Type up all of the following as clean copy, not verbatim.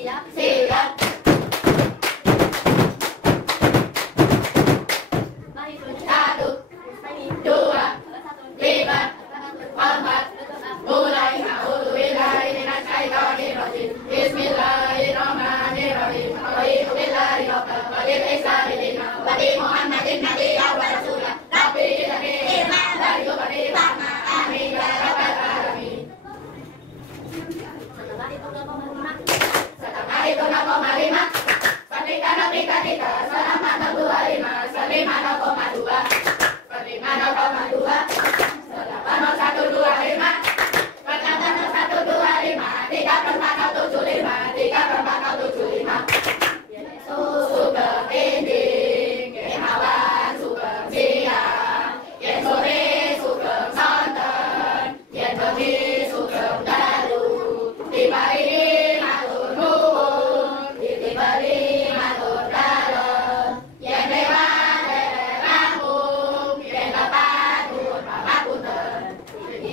Siap. Siap. Satu, dua, tiga, empat. Mulai. A'udzubillahi minasyaitonir rajim. Bismillahirrahmanirrahim. Alhamdulillahi rabbil alamin. Wa bi Muhammadin nabiyyan wa rasulan. Rabbi zidni ilma warzuqni fahma. Amin ya rabbal alamin. Setelah itu 0,5. Ketika nanti ketika selama 65 selima 0,2 kelima 0,2 setelah 0125 perkata 0125 3/475 3/475 sugeng dinding kehawan sugeng siang yen sore sugeng sonten yen bengi sugeng dalu dibari matur nuwun diberi matur dalem yen lewat rampung yen lepat nuwun pangapunten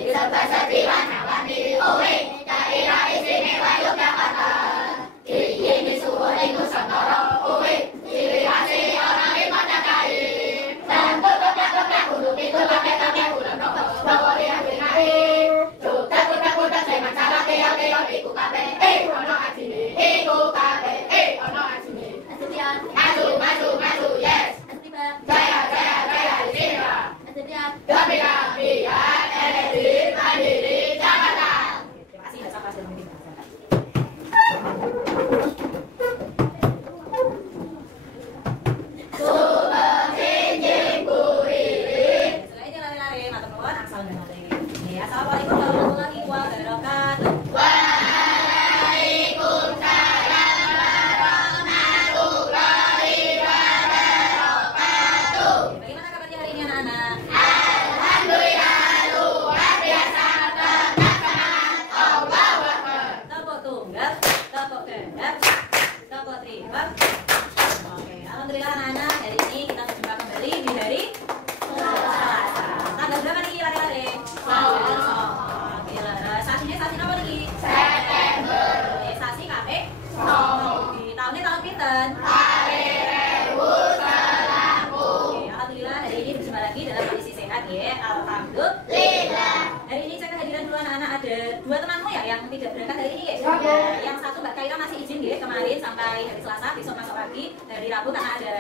serta setiwan nawani owe daerah istimewa Yogyakarta ini suhu Nusantara owe ciri khas orang Kota Kai dan kota-kota kudu itu pakai ulang rokok bawa dia benari kuda saya salah keo iku kabeh ono asine iku kabeh ono asine maju yes jaya istimewa Gapi energi mandiri Jakarta. Terima kasih Mbak Safra sudah memimpin acara. Sugeng jinjing kuriling. Selain itu lari-lari, matur nuwun angsal ngenali. Assalamualaikum warahmatullahi wabarakatuh. Waalaikumsalam warahmatullahi wabarakatuh. Bagaimana kabarnya hari ini anak-anak? Alhamdulillah luar biasa, tetap semangat. Allahu Akbar. Tepuk tunggal, tepuk gendap, tepuk tripak. Oke, alhamdulillah anak-anak, hari ini kita berjumpa kembali di hari Selasa. Tanggal berapa nih lari-lari? Sasinya sasi apa nih? September. Sasi kabeh? Di tahunnya tahun pinten? Alhamdulillah hari ini berjumpa lagi dalam kondisi sehat ya. Alhamdulillah. Hari ini saya kehadiran dulu anak-anak ada dua temanmu ya yang tidak berangkat hari ini ya. Yang satu Mbak Kaira masih izin ya kemarin sampai hari Selasa, besok masuk lagi dari Rabu karena ada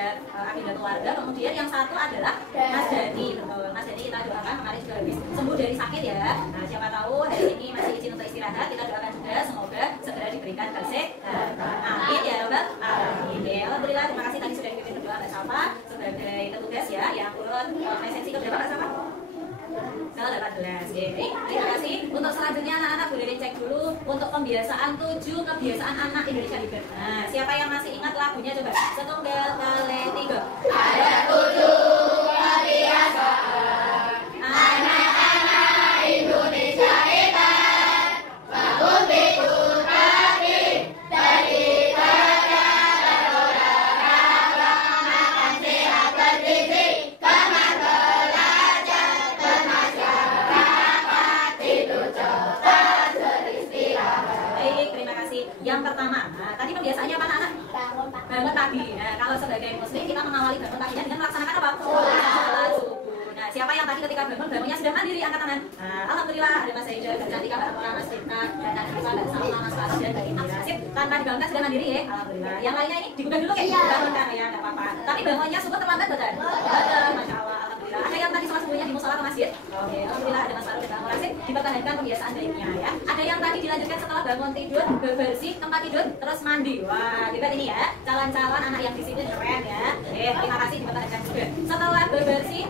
agenda keluarga. Kemudian yang satu adalah Mas Dani, betul. Mas Dani kita doakan kemarin juga habis sembuh dari sakit ya. Nah siapa tahu hari ini masih izin untuk istirahat. Kita doakan juga semoga segera diberikan kesehatan. Amin ya Rabbal alamin. Alhamdulillah terima kasih tadi sudah dipimpin berdoa Mbak Salma sebagai petugas ya yang urut esensi keberapa Mbak Salma? Kalau 18 ya. Terima kasih. Untuk selanjutnya anak-anak boleh dicek dulu untuk pembiasaan 7 kebiasaan anak Indonesia Liber. Nah, siapa yang masih ingat lagunya coba? Setunggal kali 3. Ada 7 kebiasaan anak-anak Indonesia hebat. Bangun tidur pagi dari kerja berolahraga makan sehat bergizi kamar belajar bermasyarakat itu cepat beristirahat. Baik, terima kasih. Yang pertama, nah, tadi pembiasaannya apa anak-anak? Bangun pagi. Nah, kalau sebagai muslim kita mengawali bangun paginya dengan melaksanakan apa? Sholat subuh. Nah, siapa yang tadi ketika bangunnya sudah mandiri angkat tangan? Nah, alhamdulillah ada Mas Eja, Mbak Cantika, Mbak Amora, Mas Tirta, dan Nafisa, Mbak Salma, Mas Fadil, dan Mbak Indra. Sip, tanpa dibangunkan sudah mandiri ya. Alhamdulillah. Yang lainnya ini digugah dulu kayak dibangunkan ya, nggak apa-apa. Tapi bangunnya subuh terlambat betul? Betul, Masya Allah. Alhamdulillah. Ada yang tadi sholat subuhnya di musola ke masjid? Oke, alhamdulillah ada Mas Farul dan Mbak Amora. Sip, dipertahankan kebiasaan baiknya ya. Ada yang tadi dilanjutkan setelah bangun tidur, bebersih tempat tidur, terus mandi. Wah, hebat ini ya. Calon-calon anak yang disiplin keren ya. Terima kasih dipertahankan juga. Setelah bebersih,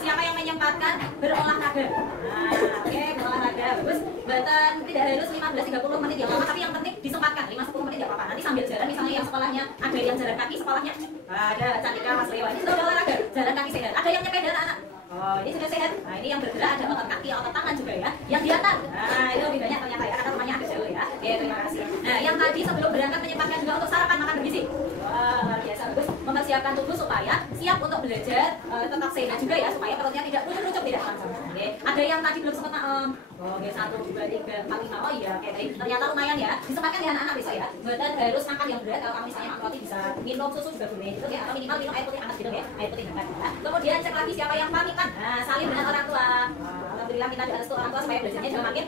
siapa yang menyempatkan berolahraga? Nah, oke, berolahraga bagus. Bahkan tidak harus 15-30 menit ya lama, tapi yang penting disempatkan 5-10 menit ya apa-apa. Nanti sambil jalan misalnya yang sekolahnya ada yang jalan kaki sekolahnya. Ada Cantika, Mas Leo, ini sudah olahraga, jalan kaki sehat. Ada yang nyepeda anak. Oh, ini sudah sehat. Nah, ini yang bergerak ada otot kaki, otot tangan juga ya. Yang di atas. Nah, itu lebih banyak ternyata ya, karena rumahnya agak jauh ya. Ya, terima kasih. Nah, yang tadi sebelum berangkat menyempatkan juga untuk sarapan makan bergizi. Wah, luar biasa bagus. Mempersiapkan tubuh supaya siap untuk belajar, tetap sehat juga ya, supaya perutnya tidak runcuk-runcuk, tidak langsung. Oke, ada yang tadi belum sempat maem. Oke, 1, 2, 3, 4, 5. Oh iya, oke, baik. Ternyata lumayan ya. Disempatkan ya anak-anak besok ya. Buatan harus makan yang berat. Kalau kamu misalnya makan roti bisa minum susu juga boleh gitu ya. Atau minimal minum air putih hangat gitu ya. Air putih hangat ya. Kemudian cek lagi siapa yang pamitan. Nah, saling dengan orang tua. Alhamdulillah kita ada restu orang tua supaya belajarnya juga makin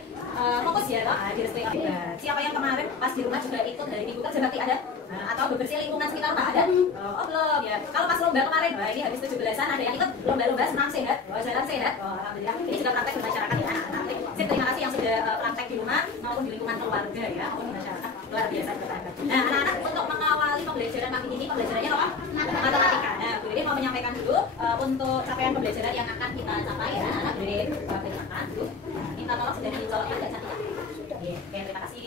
fokus ya loh. Direstui siapa yang kemarin pas di rumah juga ikut dari ibu kerja bakti ada? Atau bebersih lingkungan sekitar rumah ada? Oh belum ya. Kalau pas lomba kemarin, wah ini habis 17-an ada yang ikut lomba-lomba senam sehat, jalan sehat. Oh alhamdulillah. Ini juga praktek di masyarakat ya anak-anak. Terima kasih yang sudah praktek di rumah maupun di lingkungan keluarga ya, maupun di masyarakat, luar biasa berbakat. Nah anak-anak untuk mengawali pembelajaran pagi ini, pembelajarannya apa? Matematika. Nah Bu Dede mau menyampaikan dulu untuk capaian pembelajaran yang akan kita capai ya anak-anak. Bu Dede perkenalkan dulu. Minta tolong sudah dicolok agak cantik ya. Oke, terima kasih.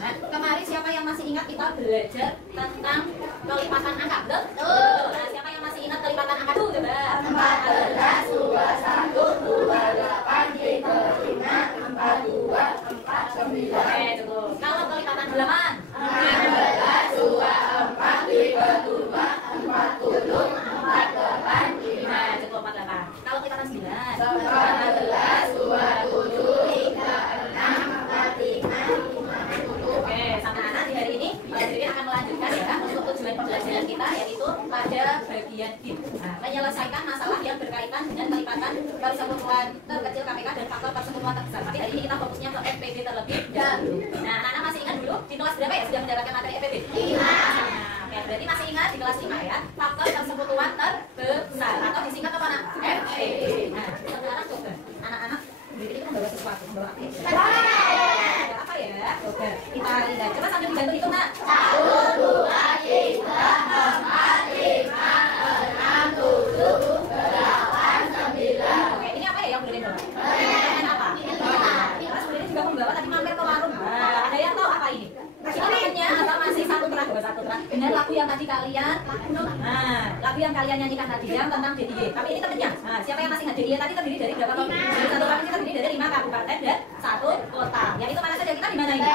Nah, kemarin siapa yang masih ingat kita belajar tentang kelipatan angka? Betul? Nah, siapa yang masih ingat kelipatan angka dulu coba? 14, 21, 28, 35, 42, 49. Oke, cukup. Kalau kelipatan 8? 16, 24, 52, 40, 48, 5. Nah, cukup 48. Kalau kelipatan 9? 14, 27, 36, 45, 50. Oke, sama anak di hari ini Dede akan melanjutkan ya untuk tujuan pembelajaran kita, yaitu pada bagian B. Nah, menyelesaikan masalah yang berkaitan dengan kelipatan persekutuan terkecil KPK dan faktor persekutuan terbesar. Tapi hari ini kita fokusnya ke FPB terlebih dahulu. Nah, anak-anak masih ingat dulu di kelas berapa ya sudah mendapatkan materi FPB? 5. Nah, oke, berarti masih ingat di kelas 5 ya, faktor persekutuan terbesar atau disingkat apa nak? FPB. Nah, sekarang coba anak-anak Dede kan bawa sesuatu, bawa apa ya? Apa ya? Oke, kita lihat. Coba sambil dibantu itu nak. 1, 2, 3, 4, 5, 6, 7, 8, 9. Oke, ini apa ya yang Dede bawa? Ini apa? Terus Dede juga membawa tadi mampir ke warung. Nah, ada yang tahu apa ini? Kita temannya atau masih satu terang? Satu terang. Dengan lagu yang tadi kalian, nah, lagu yang kalian nyanyikan tadi yang tentang DIY. Tapi ini temennya. Nah, siapa yang masih ingat DIY tadi terdiri dari berapa kota? Dari satu provinsi terdiri dari 5 kabupaten dan 1 kota. Yang itu mana saja? Kita di mana ini?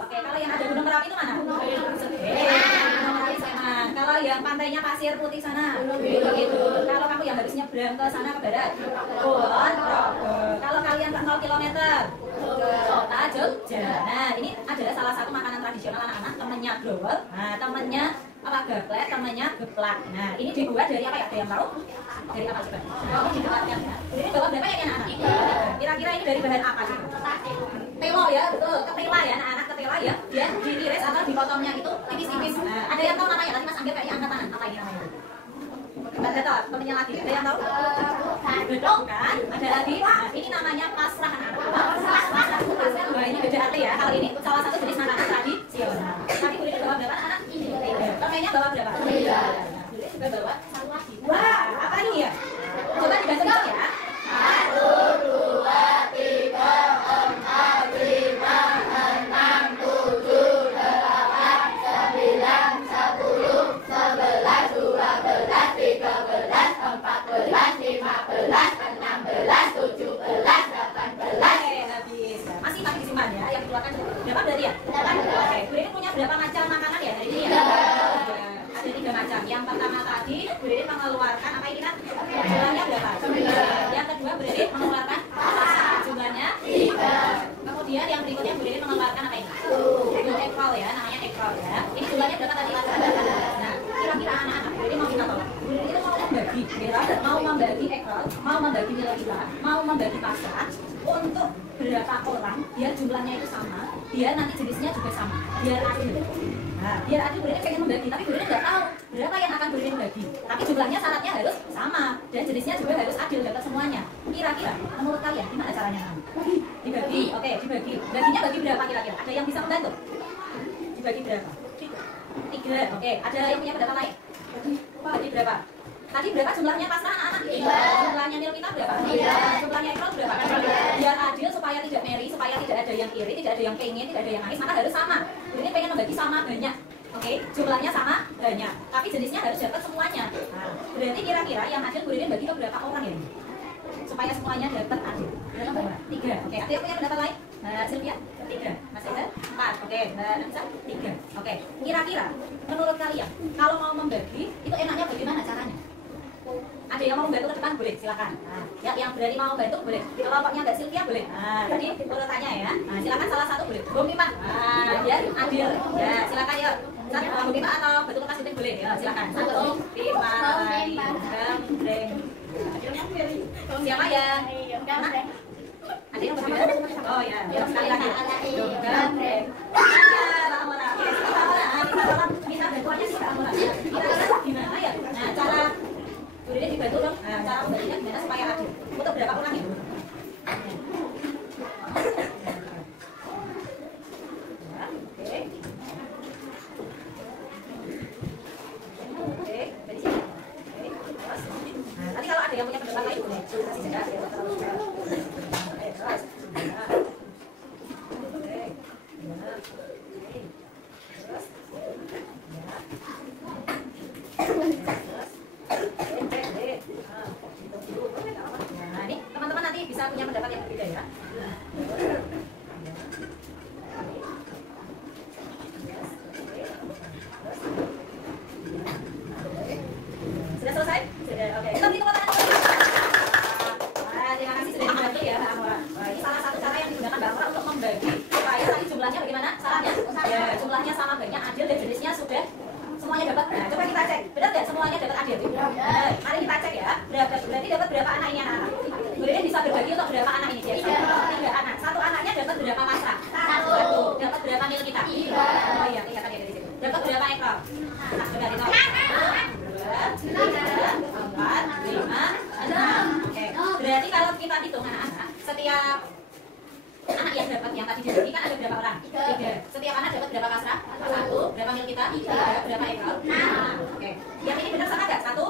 Oke, kalau yang ada Gunung Merapi itu mana? Gunung Merapi Sleman. Kalau yang pantainya Pasir Putih sana? Begitu. Kalau kamu yang harus nyebrang ke sana ke barat? Kulon Progo. Kalau kalian ke 0 km? Kota Jogja. Nah, ini adalah salah satu makanan tradisional anak-anak, temennya growol. Nah, temennya apa gaplek, temennya geplak. Nah, ini dibuat dari apa ya? Ada yang tahu? Dari apa coba? Oh, dibuatkan ya. Ini bawa berapa ya anak-anak? Kira-kira ini dari bahan apa sih? Telo ya, betul. Ketela ya, anak-anak ketela ya. Dia diiris atau dipotongnya itu tipis-tipis. Nah, ada yang tahu namanya? Tadi Mas Anggir kayaknya angkat tangan. Apa ini namanya? Ada tahu? Temennya lagi. Ada yang tahu? Bedok kan? Ada lagi. Nah, ini namanya pasrah anak-anak. Pasrah itu pasrah. Wah, ini beda arti ya. Kalau ini salah satu jenis makanan tradisional. Tadi Bu Dede bawa berapa anak? Temennya bawa berapa? Nah, Bu Dede juga bawa satu lagi. Wah, apa ini ya? Coba dibantu dong ya. 1, 2, 3, 4, 5, 6, 7, 8, 9, 10, 11, 12, 13, 14, 15, 16, 17, 18. Habis. Masih tapi disimpan ya. Yang dikeluarkan berapa berarti ya? 8. Oke. Bu Dede punya berapa macam makanan ya hari ini ya? Ada 3 macam. Yang pertama tadi Bu Dede mengeluarkan apa ini kan? Jumlahnya berapa? 9. Yang kedua Bu Dede mengeluarkan jumlahnya 3. Kemudian yang berikutnya Bu Dede mengeluarkan apa ini? Ekol ya, namanya ekol ya. Ini jumlahnya berapa tadi? Nah, kira-kira anak-anak Bu Dede mau minta tolong. Bu Dede itu mau membagi, mau membagi ekol, mau membagi nilai, mau membagi pasrah untuk berapa orang, biar jumlahnya itu sama, biar nanti jenisnya juga sama, biar adil. Nah, biar adil Bu Dede pengen membagi, tapi Bu Dede nggak tahu berapa yang akan Bu Dede bagi. Tapi jumlahnya syaratnya harus sama dan jenisnya juga harus adil dapat semuanya. Kira-kira menurut kalian gimana caranya? Dibagi, oke, dibagi. Baginya bagi berapa kira-kira? Ada yang bisa membantu? Dibagi berapa? 3. Oke, ada yang punya pendapat lain? Bagi berapa? Tadi berapa jumlahnya pasrah anak-anak? Jumlahnya nil kita berapa? Jumlahnya ekor berapa? Biar adil supaya tidak meri, supaya tidak ada yang iri, tidak ada yang pengen, tidak ada yang nangis, maka harus sama. Ini pengen membagi sama banyak. Oke, jumlahnya sama banyak, tapi jenisnya harus dapat semuanya. Nah, berarti kira-kira yang adil Bu Dede bagi ke berapa orang ya? Supaya semuanya dapat adil. Berapa? 3. Oke, ada yang punya pendapat lain? Sylvia? 3. Mas Eda? 4. Oke, Mbak Nisa? 3. Oke, kira-kira menurut kalian kalau mau membagi itu enaknya bagaimana caranya? Ada yang mau membantu ke depan boleh, silakan. Nah, yang berani mau membantu boleh. Kelompoknya Mbak Sylvia boleh. Nah, tadi urutannya ya. Nah, silakan salah satu boleh. Bung Pipa. Nah, biar adil. Ya, silakan ya. Bung Pipa atau betul Mas Udin boleh. Ya, silakan. Satu, Pipa, Gembreng. Siapa ya? Nah, ada yang berbeda? Oh ya, sekali lagi. Gembreng. Minta bantuannya sih Kak Amora. Kita gimana ya? Nah, cara Bu Dede dibantu dong. Nah, cara membaginya gimana supaya adil? Untuk berapa orang ya? Oke. Oke, dari sini. Oke, terus. Nah, nanti kalau ada yang punya pendapat lain boleh kasih jeda. Oke, terus. Oke. Nah, ini teman-teman nanti bisa punya pendapat yang berbeda ya. Sudah selesai? Sudah, oke. Kita beri tepuk tangan. Terima kasih sudah dibantu ya Mbak Amora. Ini salah satu cara yang digunakan Mbak Amora untuk membagi supaya tadi jumlahnya bagaimana? Caranya? Ya, jumlahnya sama banyak, adil dan jenisnya sudah semuanya dapat. Nah, coba kita cek. Benar nggak semuanya dapat adil? Nah, mari kita cek ya. Berarti dapat berapa anak ini anak-anak? Bu Dede bisa berbagi untuk berapa anak ini? Tiga anak. Satu anaknya dapat berapa pasrah? Satu. Dapat berapa mil kita? Oh iya, tiga tadi dari situ. Dapat berapa ekor? Nah, coba di nol. 2, 3, 4, 5, 6. Oke. Berarti kalau kita hitung anak-anak, setiap anak yang dapat yang tadi dibagi kan ada berapa orang? 3. Setiap anak dapat berapa pasrah? 1. Berapa mil kita? 3. Berapa ekor? 6. Oke. Yang ini benar sama nggak? 1.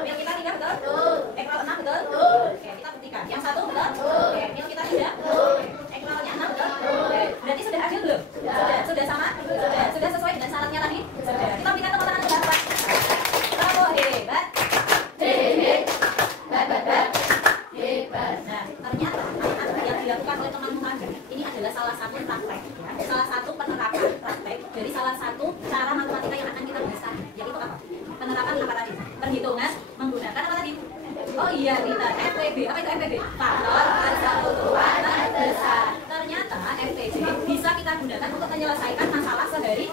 Mil kita 3 betul? Ekor 6 betul? Oke, kita buktikan. Yang 1 betul? Oke, mil kita 3? Ekornya 6 betul? Oke. Berarti sudah adil belum? Sudah sama? Sudah sesuai dengan syaratnya tadi? Sudah. Kita berikan tepuk tangan untuk Bapak. Bravo, hebat. Hebat. Nah, ternyata yang dilakukan oleh teman-teman ini adalah salah satu praktek ya. Salah satu penerapan praktek dari salah satu cara matematika yang akan kita bahas tadi, yaitu apa? Penerapan apa tadi? Perhitungan menggunakan apa tadi? Oh iya, Rita, FPB. Apa itu FPB? Faktor persatuan terbesar. Ternyata FPB bisa kita gunakan untuk menyelesaikan masalah sehari-hari.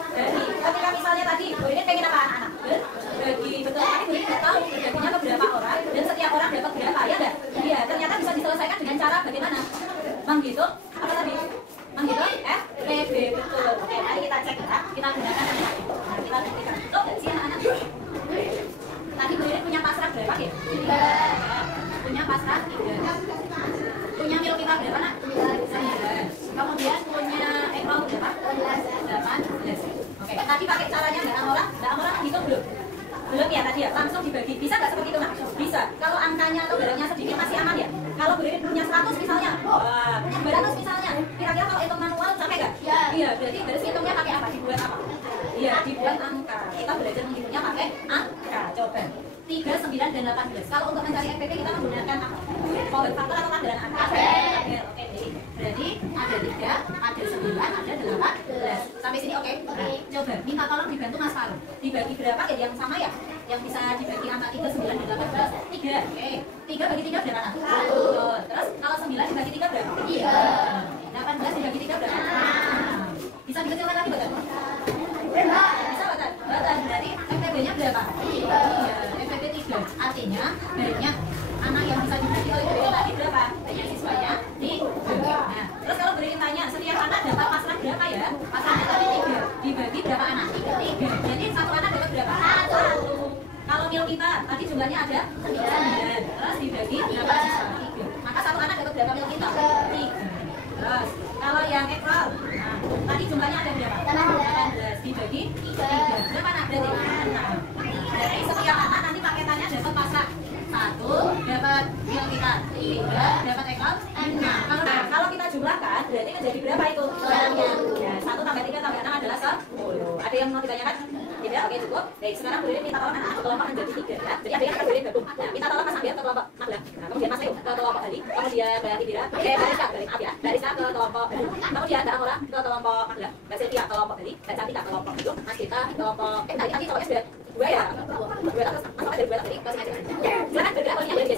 Ketika misalnya tadi, Bu ini pengen apa anak-anak? Berbagi, betul tadi Bu ini nggak tahu berbaginya ke berapa orang dan setiap orang dapat berapa, ya enggak? Iya, ternyata bisa diselesaikan dengan cara bagaimana? Menghitung apa tadi? Menghitung FPB, betul. Oke, mari kita cek ya. Kita gunakan nah, kita buktikan. Betul nggak sih anak-anak? Tadi Bu ini punya pasrah berapa ya? 3. Punya pasrah 3. Punya mil kita berapa nak? 9. Kemudian punya ekor berapa? 18. Oke, tadi pakai caranya Mbak Amora hitung belum? Belum ya tadi ya, langsung dibagi. Bisa nggak seperti itu nak? Bisa. Kalau angkanya atau barangnya sedikit masih aman ya? Kalau Bu Dede punya 100 misalnya, punya 200 misalnya, kira-kira kalau hitung manual capek nggak? Iya, berarti harus hitungnya pakai apa? Dibuat apa? Iya, dibuat angka. Kita belajar menghitungnya pakai angka. Coba. 3, 9, dan 18. Kalau untuk mencari FPB kita menggunakan apa? Power faktor atau tambahan angka? Oke, berarti ada 3, ada 9, ada 18. Sampai sini oke? Nah, coba minta tolong dibantu Mas Faru. Dibagi berapa ya yang sama ya? Yang bisa dibagi angka 3, 9, dan 18? 3. Oke. 3 bagi 3 berapa? 1. Terus kalau 9 dibagi 3 berapa? 3. 18 dibagi 3 berapa? Bisa dikecilkan lagi betul? Bisa betul? Betul. Berarti FPB-nya berapa? 3. FPB 3. Artinya banyak anak yang bisa dibagi oleh guru tadi berapa? Banyak siswanya di nah, terus kalau beri tanya setiap anak dapat pasrah berapa ya? Pasrahnya tadi 3. Dibagi berapa anak? 3. Jadi satu anak dapat berapa? 1. Kalau mil kita tadi jumlahnya ada 9. Terus dibagi berapa siswa? 3. Maka satu anak dapat berapa mil kita? 3. Terus kalau yang ekor, nah, tadi jumlahnya ada berapa? 18. Dibagi 3. Berapa anak berarti? 6. Jadi setiap anak nanti paketannya dapat pasrah 1, dapat mil kita 3, dapat ekor 6. Kalau kita jumlahkan berarti menjadi berapa itu? Ya, 1 tambah 3 tambah 6 adalah 10. Ada yang mau ditanyakan? Tidak? Sudah, oke cukup. Baik, sekarang Bu Ririn minta tolong anak-anak kelompok menjadi 3 ya. Jadi adanya Bu Ririn gabung. Nah, minta tolong Mas Amir ke kelompok Magelang. Nah, kemudian Mas Leo ke kelompok Bali. Kemudian Mbak Tibira, Bariska, maaf ya. Bariska ke kelompok Bali. Kemudian Mbak Amora ke kelompok Magelang. Mbak Sylvia ke kelompok Bali. Mbak Cantika ke kelompok Bandung. Mas Gita ke kelompok tadi kelompoknya sudah 2 ya. 2 terus Mas dari 2 tadi closing aja. Silakan bergerak kalau ini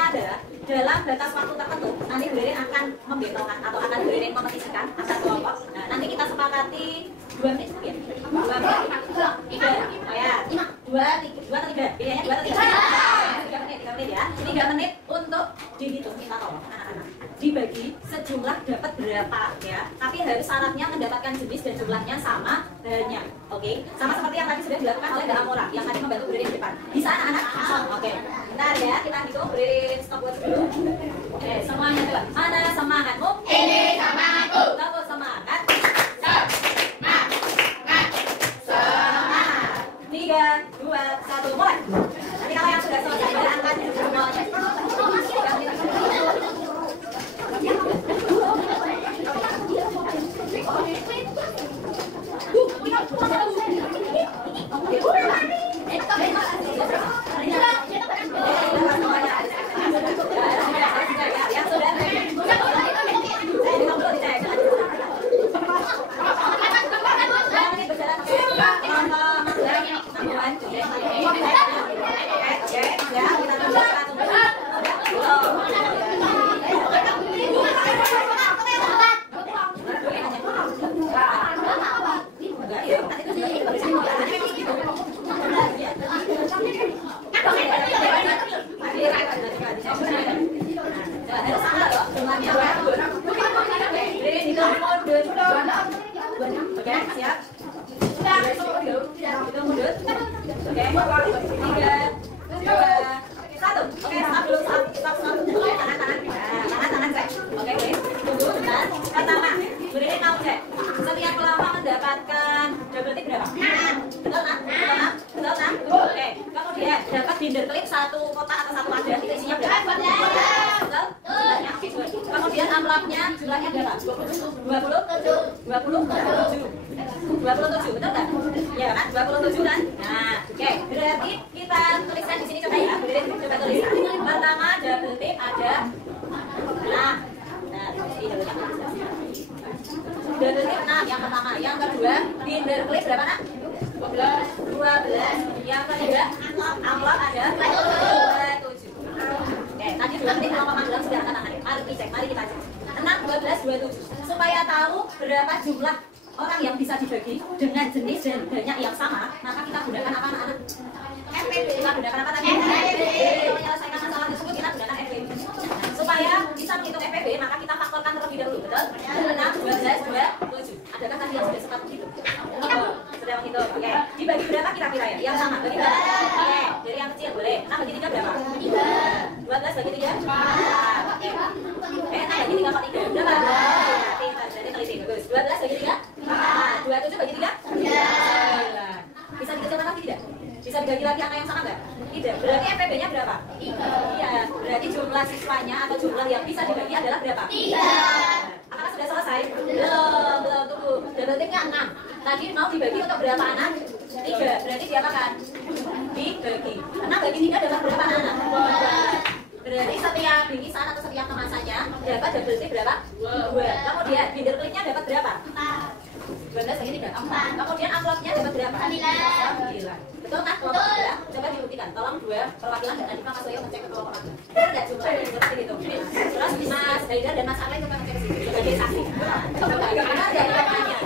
ada biasa. Dalam batas waktu tertentu nanti Bu Ririn akan membetokan atau akan Bu Ririn kompetisikan antar kelompok. Nah, nanti kita sepakati 2 menit ya. 2 menit. 3. Oh ya. 2 atau 3. Pilihannya 2 atau 3. 3 menit ya. 3 menit untuk dihitung kita tolong anak-anak. Dibagi sejumlah dapat berapa ya. Tapi harus syaratnya mendapatkan jenis dan jumlahnya sama banyak. Oke. Sama seperti yang tadi sudah dilakukan oleh Mbak Amora yang tadi membantu Bu Ririn di depan. Bisa anak-anak? Oke. Bentar ya, kita hitung. Bu Ririn stop watch dulu. Oke, semuanya coba. Mana semangatmu? Ini semangatku. Kamu semangat. Semangat. Semangat. 3, 2, 1, mulai. Nanti kalau yang sudah selesai angkat semuanya. Oke, siap. Hitung mundur. Oke, 3, 2, 1. Oke, stop dulu, stop. Oke, tangan cek. Oke, tunggu bentar. Pertama, Bu Ririn mau cek. Setiap kelompok mendapatkan double tick berapa? Betul, Nak? Betul, Nak? Oke, kemudian dapat binder klip 1 kotak atau 1 wadah. Itu isinya berapa? Betul? Oke, good. Kemudian amplopnya jumlahnya berapa? 27, betul nggak? Ya kan, 27 kan? Nah, oke. Berarti kita tuliskan di sini coba ya. Coba tuliskan. Pertama double tip ada 6. Nah, ini double tip 6 yang pertama. Yang kedua, binder klip berapa, Nak? 12. Yang ketiga, amplop ada 27. Oke, tadi 2 menit kelompok Magelang sudah angkat tangannya. Mari kita cek. 6, 12, 27. Supaya tahu berapa jumlah orang yang bisa dibagi dengan jenis dan banyak yang sama, maka kita gunakan apa, anak-anak? FPB. Kita gunakan apa tadi? FPB. Menyelesaikan masalah tersebut kita gunakan FPB. Supaya bisa menghitung FPB, maka kita faktorkan terlebih dahulu, betul? 6, 12, 27. Adakah tadi yang sudah sempat menghitung? Sudah menghitung. Oke. Dibagi berapa kira-kira ya? Yang sama. Bagi berapa? Oke. Dari yang kecil boleh. 6 bagi 3 berapa? 12 bagi 3? 4. Oke. 6 bagi 3 kali 3 berapa? Pintar. Jadi teliti. Bagus. 12 bagi 3? 27 bagi 3? 9. Bisa dikecilkan lagi tidak? Bisa dibagi lagi angka yang sama nggak? Tidak. Berarti FPB-nya berapa? 3. Iya. Berarti jumlah siswanya atau jumlah yang bisa dibagi adalah berapa? 3. Apakah sudah selesai? Belum. Tunggu. Double tipnya 6. Tadi mau dibagi untuk berapa anak? 3. Berarti diapakan? Dibagi. 6 bagi 3 dapat berapa anak? 2. Berarti setiap bingkisan atau setiap kemasannya dapat double tip berapa? 2. Kemudian binder klipnya dapat berapa? 12 bagi 3. 4. Kemudian amplopnya dapat berapa? 9. Betul kan? Kelompok 2. Coba dibuktikan. Tolong 2 perwakilan dan tadi Mas Soyo ngecek ke kelompok Anda. Ada jumlahnya seperti itu. Terus Mas Haidar dan Mas Arlen coba ngecek ke sini sebagai saksi. Coba. Karena ada yang tanya.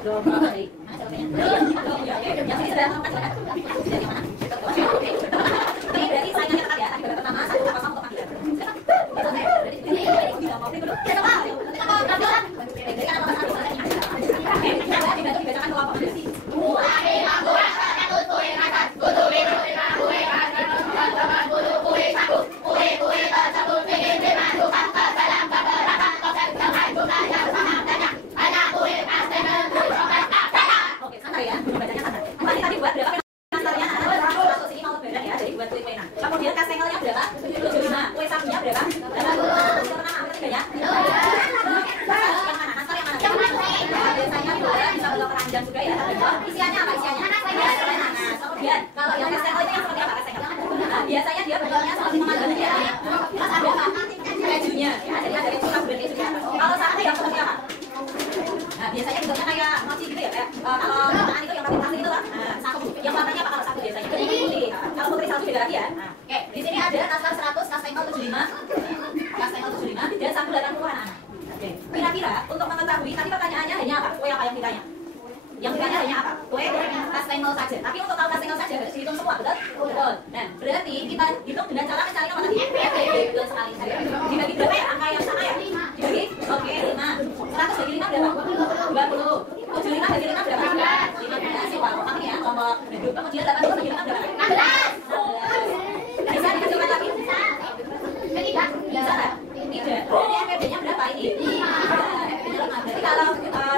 Dari mana jawabannya? Yang sini sudah lengkap silakan. Dari mana? Oke. Ini berarti saingannya ketat ya. Tadi babak pertama 1-0 untuk Madura. Berarti ini bisa mau break dulu. Ya coba. Kita mau berangkat. Dari kan apa satu selesai. Oke, kita dibantu dibacakan kelompok. Kue mangkuk satu, kue makan, kue teman kue satu, kue tersebut bikin dimasukkan ke dalam beberapa kotak dengan jumlah yang sangat banyak. Hanya kue pasti menunjukkan adanya. Oke, santai ya. Bacanya santai. Tadi buat berapa? Masternya satu sini mau berat ya. Jadi buat kue kue. Kemudian kastengelnya berapa? 75. Kue sapinya berapa? 80. Pernah ambil tiga ya? Yang mana? Biasanya bisa belok keranjang juga ya. Isiannya apa isiannya? Kemudian kalau yang kastengel itu yang seperti apa kastengel? Nah, biasanya dia bentuknya seperti memakan ya. Terus ada apa? Kejunya. Ya, jadi ada keju kan berarti juga. Kalau sate yang seperti apa? Nah, biasanya bentuknya kayak mochi gitu ya, kayak kalau makanan itu yang pakai plastik itu kan. Nah, satu. Yang warnanya apa kalau satu biasanya? Putih. Kalau putri salju beda lagi ya. Nah, oke. Di sini ada nastar 100, kastengel 75. Kastengel 75 dan sagu 80 anak-anak. Oke. Kira-kira untuk mengetahui tadi pertanyaannya hanya apa? Kue apa yang ditanya? Yang ditanya hanya apa? Kue kastengel saja. Tapi untuk tahu kastengel saja harus dihitung semua, betul? Betul. Nah, berarti kita hitung dengan cara mencari nomor tadi. Betul sekali. Dibagi berapa ya? Angka yang sama ya? Dibagi? Oke, 5. 100 bagi 5 berapa? 20. 75 bagi 5 berapa? 15. Wah, kompak ya, kelompok beduk. Kemudian 80 bagi 5 berapa? 16. Bisa dihasilkan lagi? Bisa nggak? Tidak. Jadi MPB-nya berapa ini? 5. Jadi kalau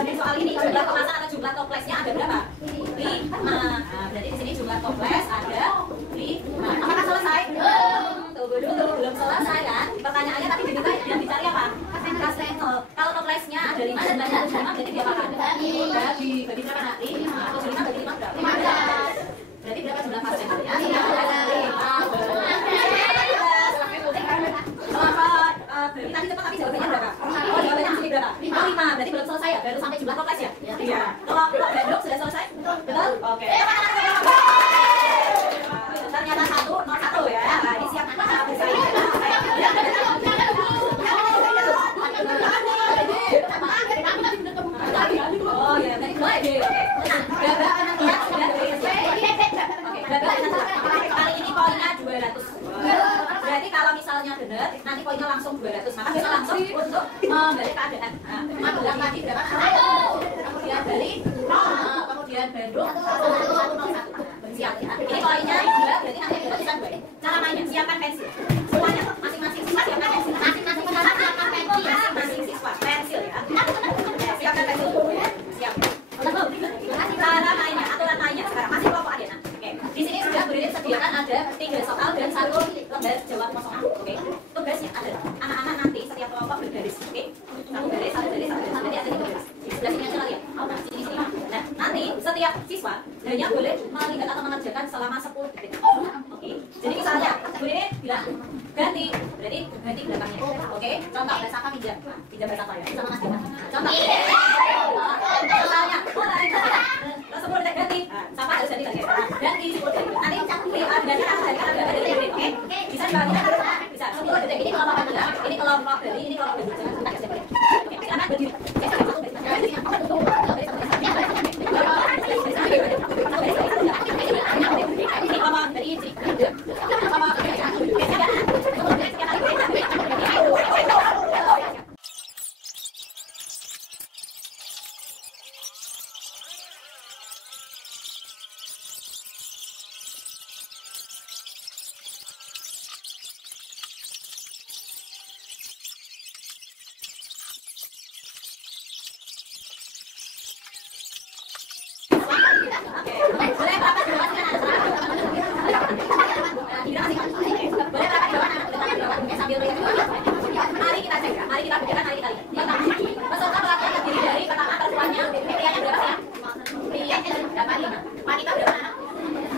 di soal ini jumlah kemasan atau jumlah toplesnya ada berapa? 5. Nah, berarti di sini jumlah toples ada 5. Apakah selesai? Tunggu dulu, belum selesai kan? Pertanyaannya tadi yang dicari apa? Kastengel. Kalau toplesnya ada 5 dan banyak 5 berarti dia apa? Bagi berapa nanti? 75 bagi 5 berapa? 15. Berarti berapa jumlah kastengelnya? 15. Berarti tadi cepat tapi jawabannya berapa? Oh, jawabannya sini berapa? 5. Berarti belum selesai ya? Baru sampai jumlah toples ya? Iya. Kalau beduk sudah selesai? Betul? Oke. Ternyata 1-0-1 ya. Nah, ini siap bersaing. Oh ya, tadi mulai deh. Tenang. Gagal penentuan sudah berisiap. Oke, gagal penentuan. Kali ini poinnya 200. Berarti kalau misalnya benar, nanti poinnya langsung 200. Maka bisa langsung untuk membalik keadaan. Nah, yang tadi berapa? 1. Kemudian balik. Kemudian Bandung. 1-0-1. Siap ya. Ini poinnya 2, berarti nanti bisa 2. Cara mainnya, siapkan pensil. Semuanya, masing-masing siswa siapkan pensil. Masing-masing siapkan pensil. Masing-masing siswa, pensil ya. Siapkan pensil dulu ya. Siap. Cara mainnya, aturan mainnya sekarang. Masih kelompok adik. Oke. Di sini sudah berdiri sediakan ada 3 soal dan 1 lembar jawab kosong. Oke. Tugasnya adalah anak-anak nanti setiap kelompok berbaris. Oke. Satu baris. Nanti ada 3 baris. Di sebelah sini aja kali ya. Oh, sini. Nah, nanti setiap siswa hanya boleh melihat atau mengerjakan selama 10 detik. Oke. Jadi misalnya, Bu Nini bilang ganti, berarti ganti belakangnya. Oke. Contoh bahasa apa pinjam? Pinjam bahasa apa ya? Sama Mas Dimas. Contoh. Misalnya, terus 10 detik ganti. Sama harus ganti lagi. Ganti 10 detik. Nanti ganti ada dari oke. Bisa dibagikan bisa 10 detik. Ini kelompok kedua, ini kelompok dari ini kelompok dari. Oke, silakan berdiri. Mari kita buktikan, mari kita lihat. Pertama, peserta pelatihan terdiri dari pertama perempuannya, kriterianya berapa ya? Kriterianya berapa? 5. Wanita berapa anak?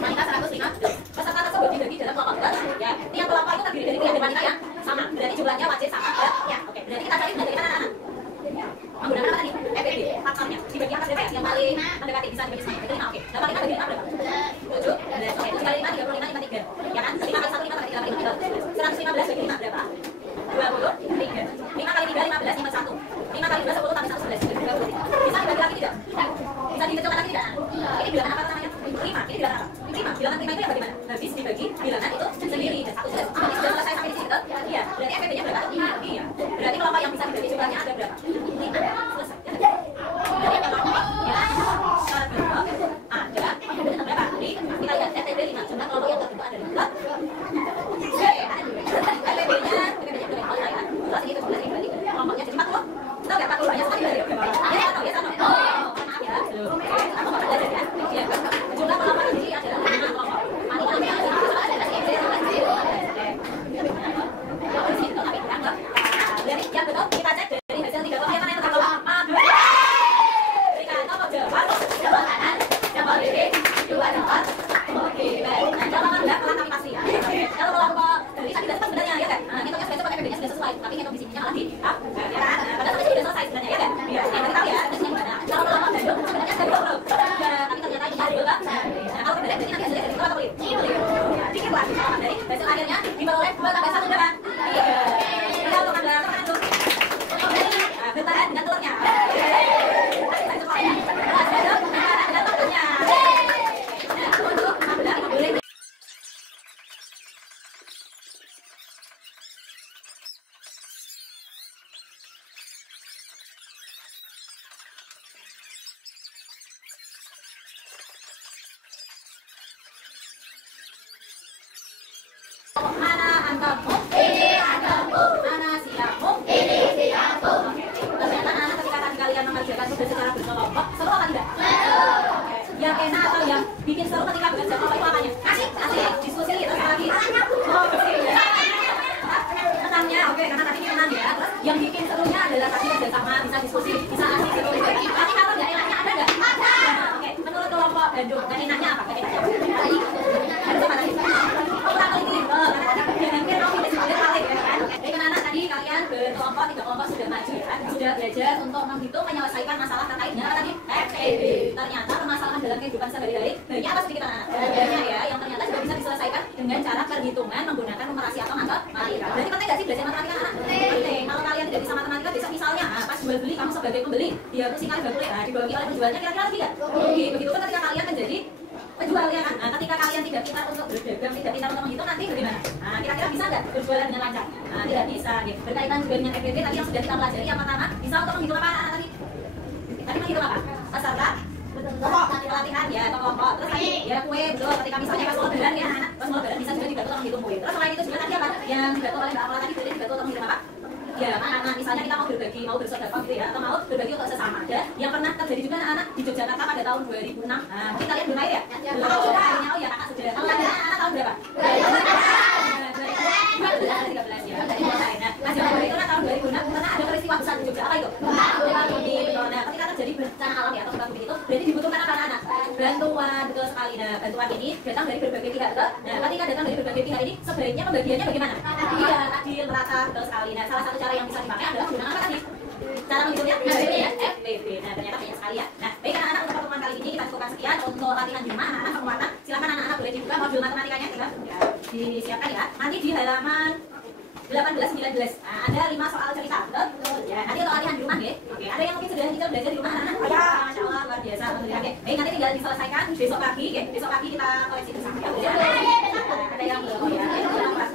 Wanita 105. Peserta tersebut dibagi dalam kelompok kelas. Ya, tiap kelompok itu terdiri dari pria dan wanita yang sama. Berarti jumlahnya wajib sama. Ya, oke. Berarti kita cari dari mana anak? Menggunakan apa tadi? FPD, faktornya. Dibagi angka berapa ya? Yang paling mendekati bisa dibagi sama. Itu 5, oke. 85 bagi 5 berapa? 7. Oke, 7 kali 5, 35, 53. Ya kan? 5 kali 1, 5 kali 3, 115 bagi 5 berapa? 23. 5 kali 3, 15, 51. 5 kali 2, 10, tambah 1, 11. Bisa dibagi lagi tidak? Bilangan 5 itu yang bagaimana? Habis dibagi bilangan itu sendiri dan satu sudah selesai sampai di sini betul? Iya. Berarti FPP-nya berapa? Iya. Berarti kelompok yang bisa dibagi jumlahnya ada berapa? 5. Selesai. Berarti kelompok yang terbentuk ada berapa? Kita lihat FPP 5. Jumlah kelompok yang terbentuk ada 5. FPP-nya berapa? Terus ini itu berarti kelompoknya jadi 40. Tahu nggak 40 banyak sekali berarti? Ya sama. Maaf ya. Aku baru belajar ya. Iya. Jumlah kelompok ini adalah 5 kelompok. Yang betul kita cek dari hasil 3 kelompok yang mana yang terkelompok. Berikan nomor jawab. Nomor kanan, nomor kiri, 2 nomor. Oke, baik. Nah, kalau nomor enggak kalah tapi pasti ya. Kalau kelompok dari tadi sudah sebenarnya ya kan. Nah, hitungnya sebenarnya pakai PPB-nya sudah sesuai, tapi hitung di sininya malah di up. Ya kan? Padahal sampai sini sudah selesai sebenarnya ya kan. Iya, yang kita tahu ya, terusnya gimana. Kalau kelompok Bandung sebenarnya sudah belum. Tapi ternyata ini ada Bang. Nah, kalau PPB berarti nanti hasilnya dari 2 atau pelit? Ya, dikit lah. Dari hasil akhirnya diperoleh 2 tambah 1 berapa? 3. Kita untuk Anda teman-teman. Bertahan dengan telurnya. Mana anggapmu? Ini anggapmu. Mana siapmu? Ini siapmu. Ternyata anak ketika kalian mengerjakan tugas secara berkelompok, seru apa tidak? Yang enak atau yang bikin seru ketika bekerja kelompok itu apanya? Asik, diskusi terus lagi. Oh, tenangnya, oke, karena tadi tenang ya. Terus yang bikin serunya adalah tadi kerjasama, bisa diskusi, bisa asik gitu. Tapi kalau nggak enaknya ada nggak? Ada. Oke, menurut kelompok Bandung, nggak enaknya apa? Harus apa tadi? Kurang teliti. Kalian berkelompok 3 kelompok sudah maju ya, sudah belajar untuk menghitung menyelesaikan masalah terkait dengan tadi FPB. Ternyata permasalahan dalam kehidupan sehari-hari banyak apa sedikit anak? Banyak ya, yang ternyata juga bisa diselesaikan dengan cara perhitungan menggunakan numerasi atau matematika. Berarti penting nggak sih belajar matematika anak? Penting. Kalau kalian tidak bisa matematika, besok misalnya pas jual beli kamu sebagai pembeli, dia harus singkat beli, dibagi oleh penjualnya kira-kira lebih nggak? Begitu kan ketika kalian menjadi penjual ya kan? Nah, ketika kalian tidak pintar untuk berdagang, tidak pintar untuk menghitung, nanti bagaimana? Nah, kira-kira bisa nggak berjualan dengan lancar? Nah, tidak bisa. Gitu. Berkaitan juga dengan FPB tadi yang sudah kita pelajari. Yang pertama, bisa untuk menghitung apa anak tadi? Tadi menghitung apa? Peserta pelatihan ya atau kelompok. Terus tadi ya kue, betul. Ketika misalnya pas mau lebaran ya anak, pas mau lebaran bisa juga dibantu untuk menghitung kue. Terus selain itu juga tadi apa? Yang dibantu oleh Mbak Apola tadi berarti dibantu untuk menghitung apa? Ya, anak-anak misalnya kita mau berbagi, mau bersedekah gitu ya, atau mau berbagi untuk sesama. Dan yang pernah terjadi juga anak-anak di Yogyakarta pada tahun 2006. Nah, mungkin kalian belum ya? Belum. Oh ya, kakak sudah. Kalau anak tahun berapa? 2013 ya. Nah, itu tahun 2006 karena ada peristiwa besar di Jogja. Apa itu? Gempa bumi. Nah, ketika terjadi bencana alam ya atau gempa bumi itu, berarti dibutuhkan apa anak-anak? Bantuan, betul sekali. Nah, bantuan ini datang dari berbagai pihak. Nah, ketika datang dari berbagai pihak ini, sebaiknya pembagiannya bagaimana? Iya, adil, merata, betul sekali. Nah, salah satu cara yang bisa dipakai adalah menggunakan apa tadi? Cara menghitungnya FPB. Nah, ternyata banyak sekali ya. Nah, baik anak-anak, untuk pertemuan kali ini kita cukupkan sekian. Untuk latihan di rumah, anak-anak penguatan, silakan anak-anak boleh dibuka modul matematikanya ya. Disiapkan ya. Nanti di halaman 18-19 ada 5 soal cerita, betul? Ya, nanti untuk latihan di rumah ya. Oke, ada yang mungkin sudah kita belajar di rumah anak-anak? Ya, masya Allah luar biasa. Oke, baik nanti tinggal diselesaikan besok pagi ya. Besok pagi kita koleksi bersama ya. Ada yang belum ya.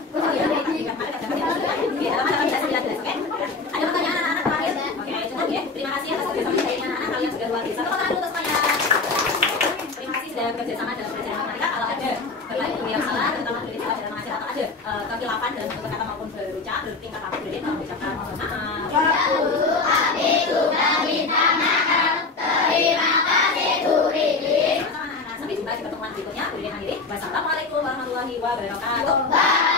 Oh ya, di halaman 18-19, oke? Ada pertanyaan anak-anak terakhir? Oke, cukup ya. Terima kasih atas kerjasama dari anak-anak kalian sudah luar biasa. Tepuk tangan dulu semuanya. Terima kasih sudah bekerjasama dalam belajar matematika. Kalau ada berlaku yang salah, terutama dari salah dalam mengajar atau ada kekilapan dalam bentuk kata maupun berucap, bertingkah laku, berarti mengucapkan mohon maaf. Kami juga minta maaf. Terima kasih Turini. Sampai jumpa di pertemuan berikutnya. Wassalamualaikum warahmatullahi wabarakatuh.